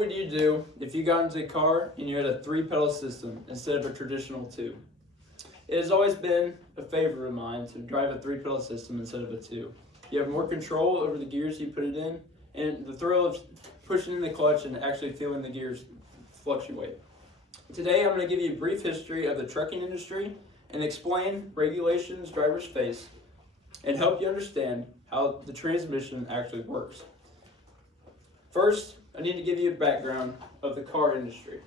would you do if you got into a car and you had a 3-pedal system instead of a traditional 2? It has always been a favorite of mine to drive a 3-pedal system instead of a 2. You have more control over the gears you put it in, and the thrill of pushing in the clutch and actually feeling the gears fluctuate. Today I'm going to give you a brief history of the trucking industry and explain regulations drivers face and help you understand how the transmission actually works. First, I need to give you a background of the car industry.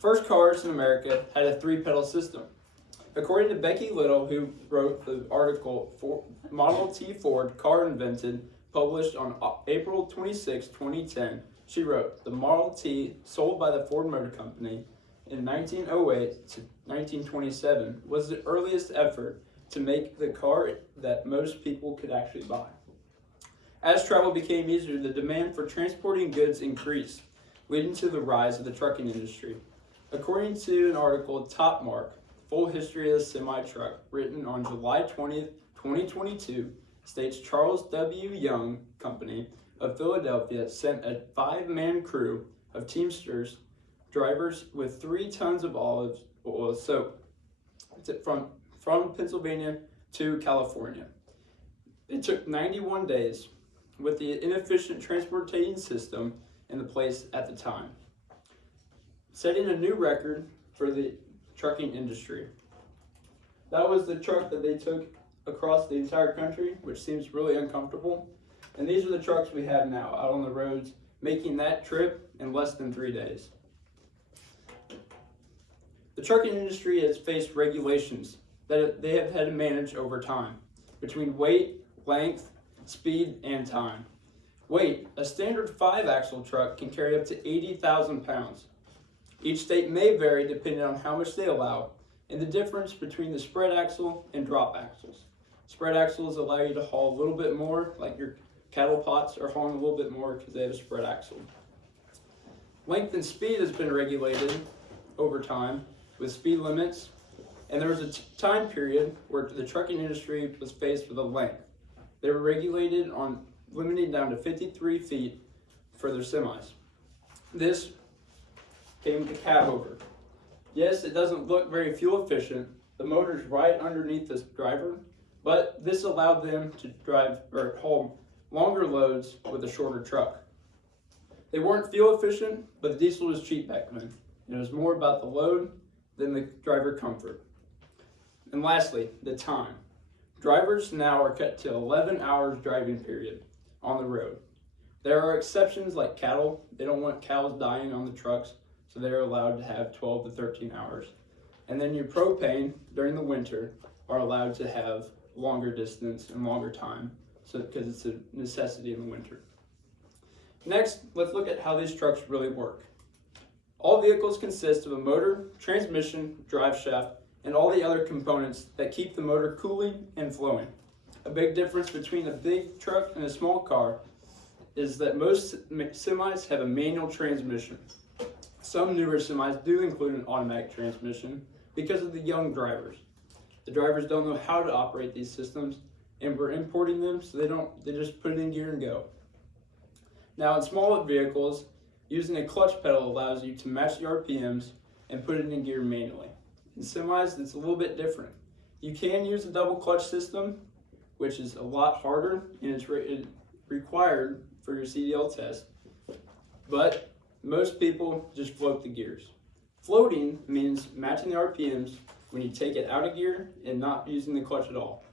First cars in America had a 3-pedal system. According to Becky Little, who wrote the article Model T Ford Car Invented, published on April 26, 2010, she wrote, "The Model T, sold by the Ford Motor Company in 1908 to 1927, was the earliest effort to make the car that most people could actually buy. As travel became easier, the demand for transporting goods increased, leading to the rise of the trucking industry. According to an article, Top Mark, Full History of the Semi-Truck, written on July 20th, 2022, states Charles W. Young Company of Philadelphia sent a 5-man crew of Teamsters drivers with 3 tons of olive oil soap from Pennsylvania to California. It took 91 days with the inefficient transportation system in place at the time, setting a new record for the trucking industry. That was the truck that they took across the entire country, which seems really uncomfortable. And these are the trucks we have now out on the roads, making that trip in less than 3 days. The trucking industry has faced regulations that they have had to manage over time between weight, length, speed, and time. Weight: a standard 5-axle truck can carry up to 80,000 pounds. Each state may vary depending on how much they allow and the difference between the spread axle and drop axles. Spread axles allow you to haul a little bit more, like your cattle pots are hauling a little bit more because they have a spread axle. Length and speed has been regulated over time with speed limits, and there was a time period where the trucking industry was faced with a length. They were regulated on limiting down to 53 feet for their semis. This came to cab over. Yes, it doesn't look very fuel efficient. The motor's right underneath the driver, but this allowed them to drive or haul longer loads with a shorter truck. They weren't fuel efficient, but the diesel was cheap back then. It was more about the load than the driver comfort. And lastly, the time. Drivers now are cut to 11 hours driving period on the road. There are exceptions like cattle. They don't want cows dying on the trucks, so they're allowed to have 12 to 13 hours. And then your propane during the winter are allowed to have longer distance and longer time, because it's a necessity in the winter. Next, let's look at how these trucks really work. All vehicles consist of a motor, transmission, drive shaft, and all the other components that keep the motor cooling and flowing. A big difference between a big truck and a small car is that most semis have a manual transmission. Some newer semis do include an automatic transmission because of the young drivers. The drivers don't know how to operate these systems, and we're importing them, so they just put it in gear and go. Now, in smaller vehicles, using a clutch pedal allows you to match the RPMs and put it in gear manually. In semis, it's a little bit different. You can use a double clutch system, which is a lot harder, and it's required for your CDL test, but most people just float the gears. Floating means matching the RPMs when you take it out of gear and not using the clutch at all.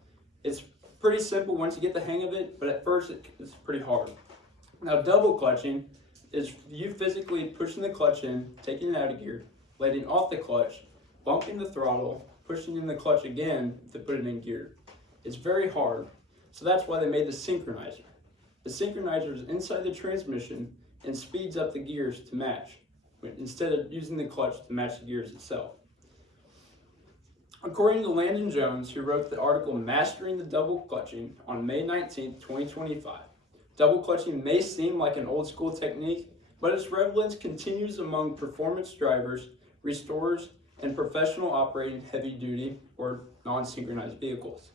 It's pretty simple once you get the hang of it, but at first it's pretty hard. Now, double clutching is you physically pushing the clutch in, taking it out of gear, letting off the clutch, bumping the throttle, pushing in the clutch again to put it in gear. It's very hard, so that's why they made the synchronizer. The synchronizer is inside the transmission and speeds up the gears to match, instead of using the clutch to match the gears itself. According to Landon Jones, who wrote the article Mastering the Double Clutching on May 19, 2025, double clutching may seem like an old school technique, but its relevance continues among performance drivers, restorers, and professional operating heavy-duty or non-synchronized vehicles.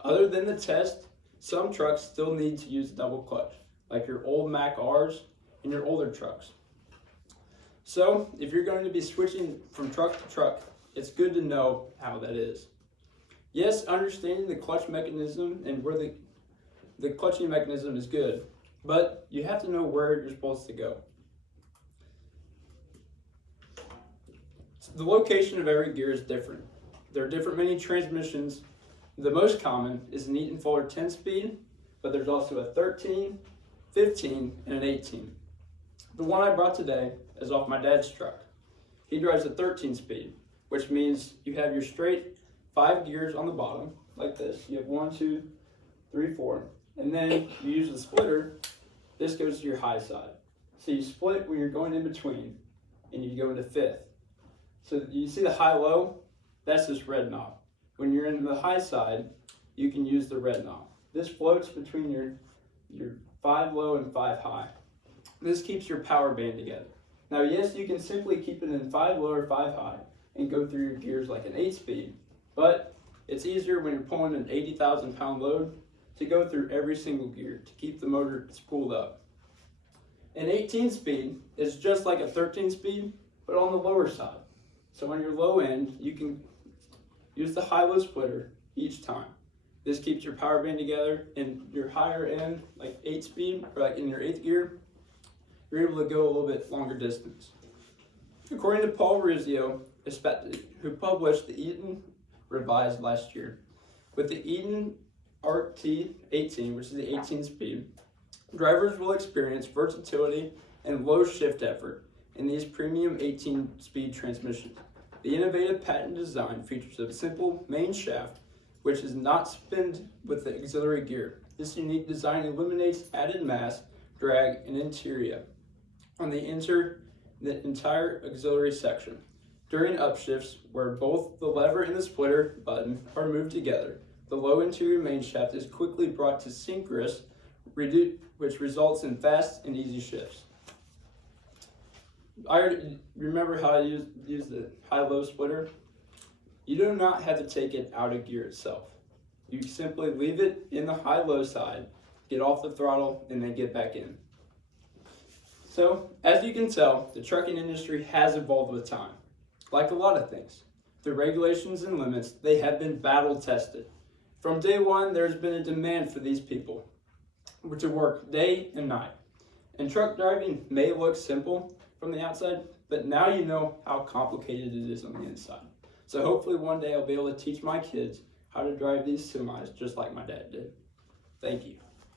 Other than the test, some trucks still need to use double clutch, like your old Mac Rs in your older trucks. So if you're going to be switching from truck to truck, it's good to know how that is. Yes, understanding the clutch mechanism and where the clutching mechanism is good, but you have to know where you're supposed to go. The location of every gear is different. There are different many transmissions. The most common is an Eaton Fuller 10-speed, but there's also a 13, 15, and an 18. The one I brought today is off my dad's truck. He drives a 13-speed, which means you have your straight 5 gears on the bottom, like this. You have 1, 2, 3, 4, and then you use the splitter. This goes to your high side. So you split when you're going in between, and you go into 5th. So you see the high-low? That's this red knob. When you're in the high side, you can use the red knob. This floats between your 5 low and 5 high. This keeps your power band together. Now, yes, you can simply keep it in 5 low or 5 high and go through your gears like an 8-speed, but it's easier when you're pulling an 80,000-pound load to go through every single gear to keep the motor spooled up. An 18-speed is just like a 13-speed, but on the lower side. So on your low end, you can use the high-low splitter each time. This keeps your power band together, and your higher end, like 8-speed, or like in your 8th gear, you're able to go a little bit longer distance. According to Paul Rizzio, who published the Eaton Revised last year, with the Eaton RT18, which is the 18-speed, drivers will experience versatility and low shift effort in these premium 18-speed transmissions. The innovative patent design features a simple main shaft, which is not spinned with the auxiliary gear. This unique design eliminates added mass, drag, and interior on the entire auxiliary section. During upshifts, where both the lever and the splitter button are moved together, the low interior main shaft is quickly brought to synchronous, which results in fast and easy shifts. I remember how I use the high-low splitter. You do not have to take it out of gear itself. You simply leave it in the high-low side, get off the throttle, and then get back in. So, as you can tell, the trucking industry has evolved with time. Like a lot of things, through regulations and limits, they have been battle tested. From day one, there's been a demand for these people to work day and night. And truck driving may look simple from the outside, but now you know how complicated it is on the inside. So hopefully one day I'll be able to teach my kids how to drive these semis just like my dad did. Thank you.